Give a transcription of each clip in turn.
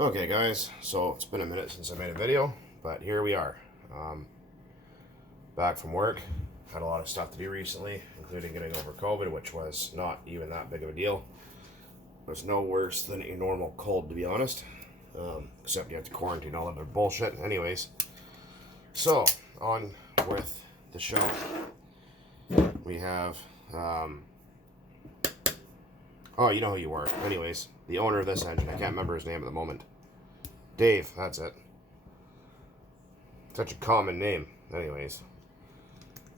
Okay guys, so it's been a minute since I made a video, but here we are. Back from work. Had a lot of stuff to do recently, including getting over COVID, which was not even that big of a deal. It was no worse than a normal cold, to be honest. Except you have to quarantine all of their bullshit. Anyways, so on with the show. We have, oh, you know who you are. Anyways, the owner of this engine, I can't remember his name at the moment. Dave, that's it. Such a common name. Anyways,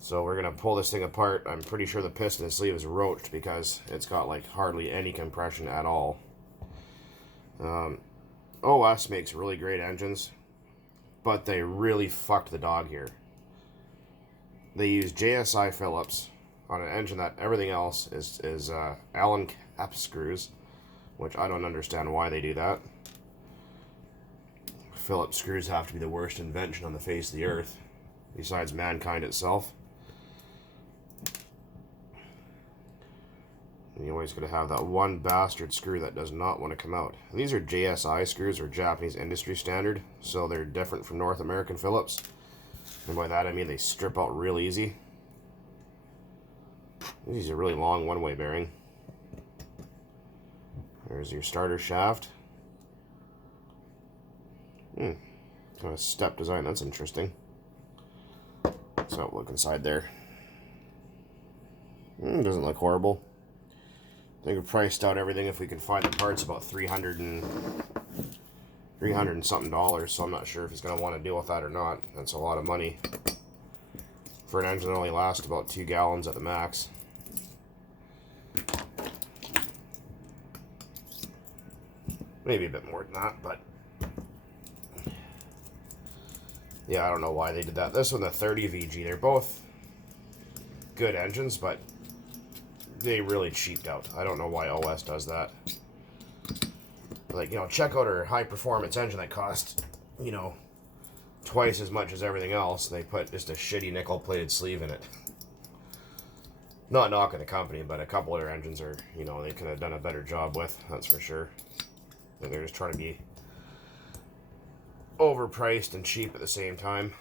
so we're gonna pull this thing apart. I'm pretty sure the piston sleeve is roached because it's got like hardly any compression at all. OS makes really great engines, but they really fucked the dog here. They use JSI Phillips on an engine that everything else is Allen cap screws, which I don't understand why they do that. Phillips screws have to be the worst invention on the face of the earth, besides mankind itself. And you always gotta have that one bastard screw that does not want to come out. And these are JSI screws, or Japanese industry standard, so they're different from North American Phillips. And by that I mean they strip out real easy. These are a really long one-way bearing. There's your starter shaft. Kind of step design, that's interesting. So look inside there. Doesn't look horrible. I think we priced out everything, if we can find the parts, about $300 and something dollars, so I'm not sure if he's going to want to deal with that or not. That's a lot of money for an engine that only lasts about 2 gallons at the max. Maybe a bit more than that, but yeah, I don't know why they did that. This one, the 30 VG, they're both good engines, but they really cheaped out. I don't know why OS does that. Like, you know, check out our high performance engine that costs, you know, twice as much as everything else. They put just a shitty nickel plated sleeve in it. Not knocking the company, but a couple of their engines are, you know, they could have done a better job with, that's for sure. And they're just trying to be overpriced and cheap at the same time.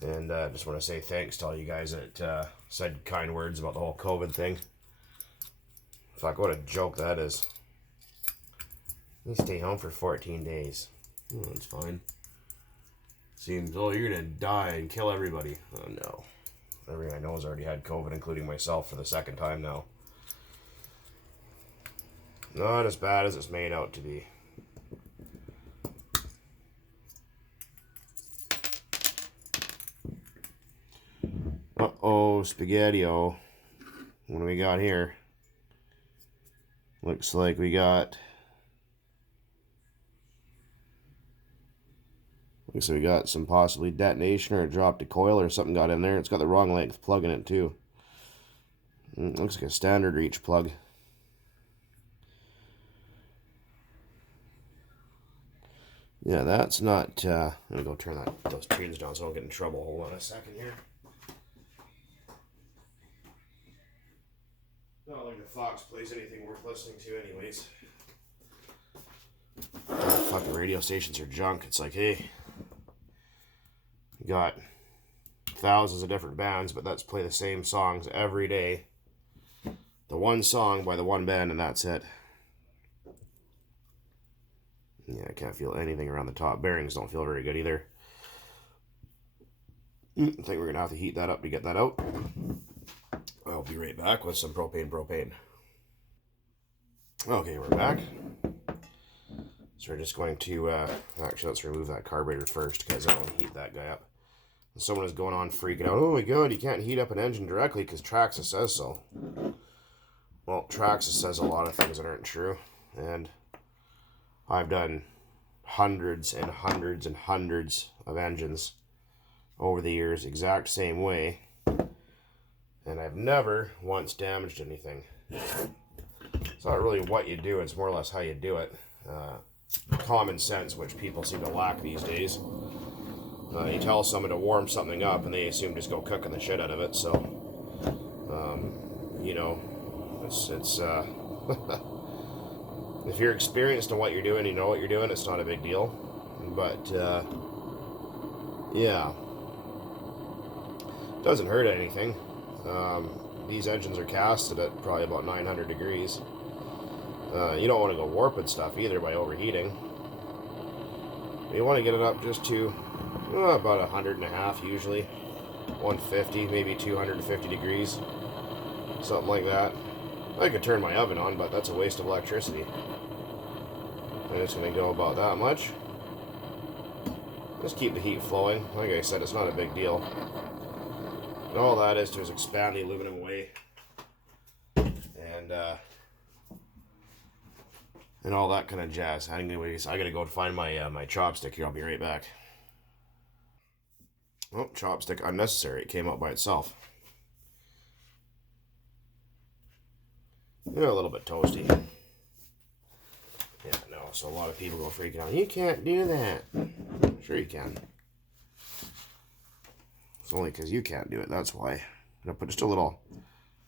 And just want to say thanks to all you guys that said kind words about the whole COVID thing. Fuck, what a joke that is. You stay home for 14 days. Oh, that's fine. Seems, oh, you're gonna die and kill everybody. Oh no. Everyone I know has already had COVID, including myself, for the second time now. Not as bad as it's made out to be. Uh-oh, spaghetti-o. What do we got here? Looks like we got... Looks like we got some possibly detonation, or it dropped a coil or something got in there. It's got the wrong length plug in it too. Looks like a standard reach plug. Yeah, that's not... let me go turn those tunes down so I don't get in trouble. Hold on a second here. Not like the Fox plays anything worth listening to anyways. Oh, fucking radio stations are junk. It's like, hey, you got thousands of different bands, but let's play the same songs every day. The one song by the one band, and that's it. Yeah, I can't feel anything around the top. Bearings don't feel very good either. I think we're going to have to heat that up to get that out. I'll be right back with some propane. Okay, we're back. So we're just going to, actually, let's remove that carburetor first, because I want to heat that guy up. And someone is going on freaking out, oh my god, you can't heat up an engine directly because Traxxas says so. Well, Traxxas says a lot of things that aren't true, and I've done hundreds and hundreds and hundreds of engines over the years, exact same way, and I've never once damaged anything. It's not really what you do, it's more or less how you do it. Common sense, which people seem to lack these days. You tell someone to warm something up and they assume just go cooking the shit out of it, so you know, it's If you're experienced in what you're doing, you know what you're doing, it's not a big deal. But, yeah. Doesn't hurt anything. These engines are casted at probably about 900 degrees. You don't want to go warping stuff either by overheating. You want to get it up just to about 100.5 usually. 150, maybe 250 degrees. Something like that. I could turn my oven on, but that's a waste of electricity. I'm just going to go about that much. Just keep the heat flowing. Like I said, it's not a big deal. And all that is to expand the aluminum away. And all that kind of jazz. Anyways, I gotta go find my my chopstick here. I'll be right back. Oh, chopstick unnecessary. It came out by itself. Yeah, a little bit toasty. Yeah, no. So a lot of people go freaking out. You can't do that. Sure you can. It's only because you can't do it. That's why. I'm gonna put just a little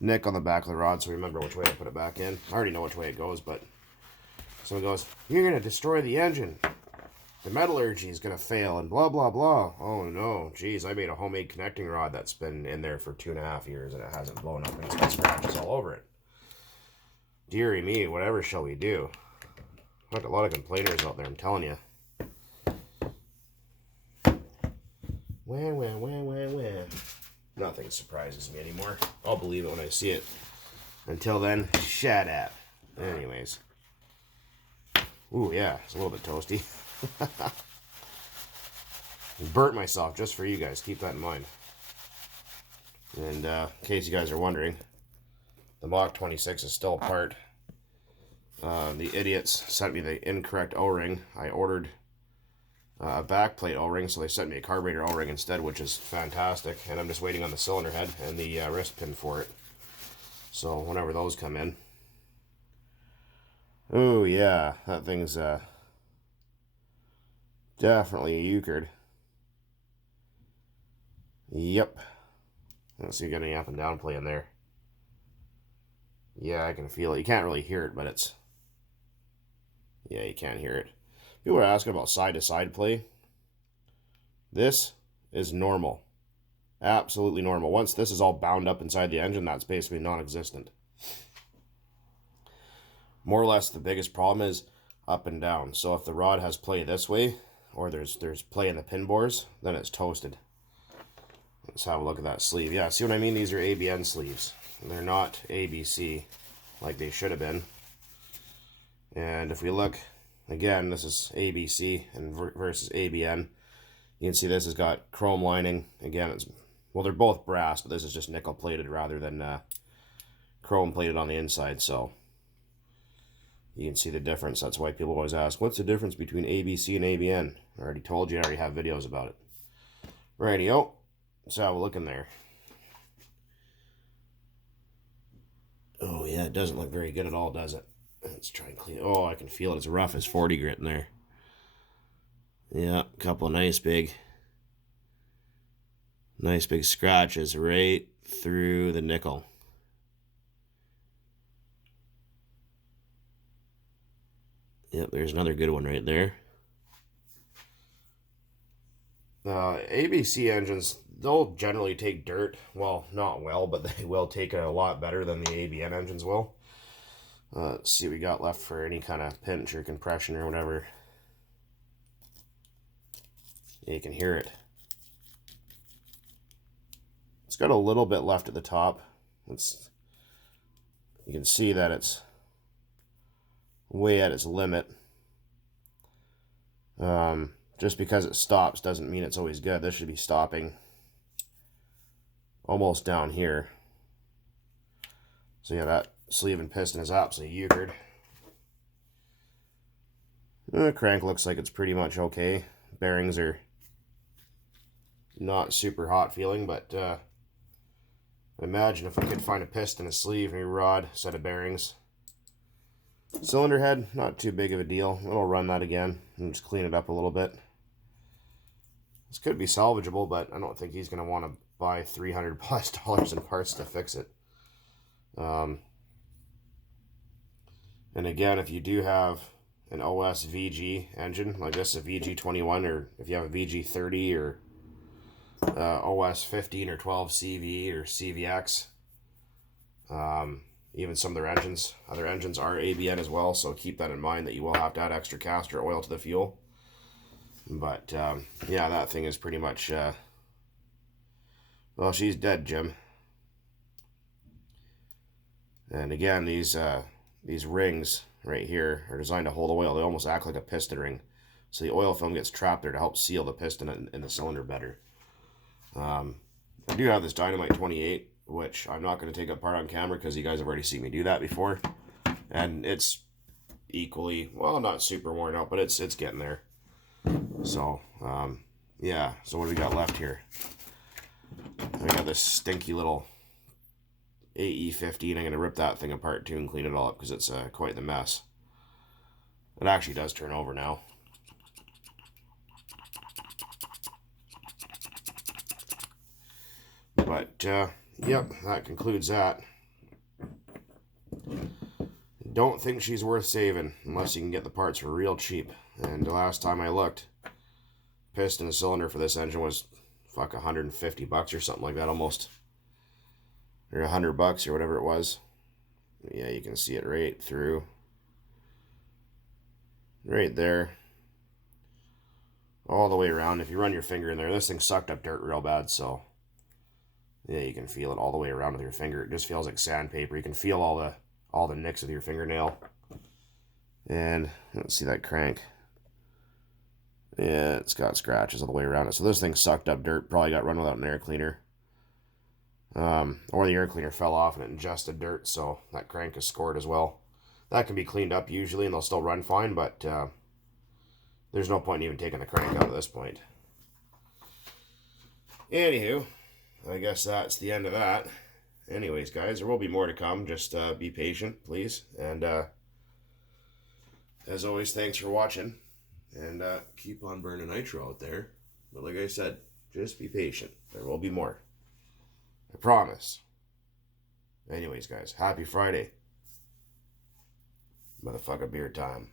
nick on the back of the rod so remember which way I put it back in. I already know which way it goes, but someone goes, "You're gonna destroy the engine. The metallurgy is gonna fail," and blah blah blah. Oh no, geez, I made a homemade connecting rod that's been in there for 2.5 years and it hasn't blown up and it's got scratches all over it. Dearie me, whatever shall we do? Like a lot of complainers out there, I'm telling you. Wah. Nothing surprises me anymore. I'll believe it when I see it. Until then, shut up. Anyways. Ooh, yeah, it's a little bit toasty. Burnt myself just for you guys. Keep that in mind. And in case you guys are wondering, the Mach 26 is still apart. The idiots sent me the incorrect O-ring. I ordered a backplate O-ring, so they sent me a carburetor O-ring instead, which is fantastic. And I'm just waiting on the cylinder head and the wrist pin for it. So whenever those come in. Oh yeah, that thing's definitely a euchred. Yep. Let's see if you got any up and down play in there. Yeah, I can feel it. You can't really hear it, but it's... Yeah, you can't hear it. People are asking about side-to-side play. This is normal. Absolutely normal. Once this is all bound up inside the engine, that's basically non-existent. More or less, the biggest problem is up and down. So if the rod has play this way, or there's play in the pin bores, then it's toasted. Let's have a look at that sleeve. Yeah, see what I mean? These are ABN sleeves. They're not ABC like they should have been. And if we look, again, this is ABC and versus ABN. You can see this has got chrome lining. Again, it's, well, they're both brass, but this is just nickel plated rather than chrome plated on the inside. So you can see the difference. That's why people always ask, what's the difference between ABC and ABN? I already told you, I already have videos about it. Righty-o. Let's have a look in there. Oh, yeah, it doesn't look very good at all, does it? Let's try and clean it. Oh, I can feel it. It's rough as 40 grit in there. Yeah, a couple of nice big scratches right through the nickel. Yep, there's another good one right there. ABC engines, they'll generally take dirt. Well, not well, but they will take it a lot better than the ABN engines will. Let's see what we got left for any kind of pinch or compression or whatever. Yeah, you can hear it. It's got a little bit left at the top. You can see that it's way at its limit. Just because it stops doesn't mean it's always good. This should be stopping almost down here. So yeah, that sleeve and piston is absolutely euchred. The crank looks like it's pretty much okay. Bearings are not super hot feeling, but imagine if we could find a piston, a sleeve, a rod, set of bearings. Cylinder head, not too big of a deal. I'll run that again and just clean it up a little bit. This could be salvageable, but I don't think he's going to want to buy $300+ in parts to fix it. And again, if you do have an OS VG engine, like this, a VG21, or if you have a VG30 or OS 15 or 12 CV or CVX, even some of their engines, other engines are ABN as well, so keep that in mind that you will have to add extra castor oil to the fuel. But yeah, that thing is pretty much, well, she's dead, Jim. And again, these rings right here are designed to hold oil. They almost act like a piston ring, so the oil film gets trapped there to help seal the piston in the cylinder better. I do have this Dynamite 28, which I'm not going to take apart on camera because you guys have already seen me do that before, and it's equally, well, not super worn out, but it's getting there. So yeah, so what do we got left here? We got this stinky little AE15. I'm going to rip that thing apart too and clean it all up because it's quite the mess. It actually does turn over now. But yep, that concludes that. Don't think she's worth saving unless you can get the parts for real cheap. And the last time I looked, piston and cylinder for this engine was fuck $150 or something like that, almost, or $100 or whatever it was. Yeah, you can see it right through, right there, all the way around. If you run your finger in there, this thing sucked up dirt real bad, so yeah, you can feel it all the way around with your finger. It just feels like sandpaper. You can feel all the nicks with your fingernail. And let's see that crank. Yeah, it's got scratches all the way around it. So this thing sucked up dirt. Probably got run without an air cleaner. Or the air cleaner fell off and it ingested dirt, so that crank is scored as well. That can be cleaned up usually and they'll still run fine, but there's no point in even taking the crank out at this point. Anywho, I guess that's the end of that. Anyways, guys, there will be more to come. Just be patient, please. And as always, thanks for watching. And keep on burning nitro out there. But like I said, just be patient. There will be more. I promise. Anyways, guys, happy Friday. Motherfucker beer time.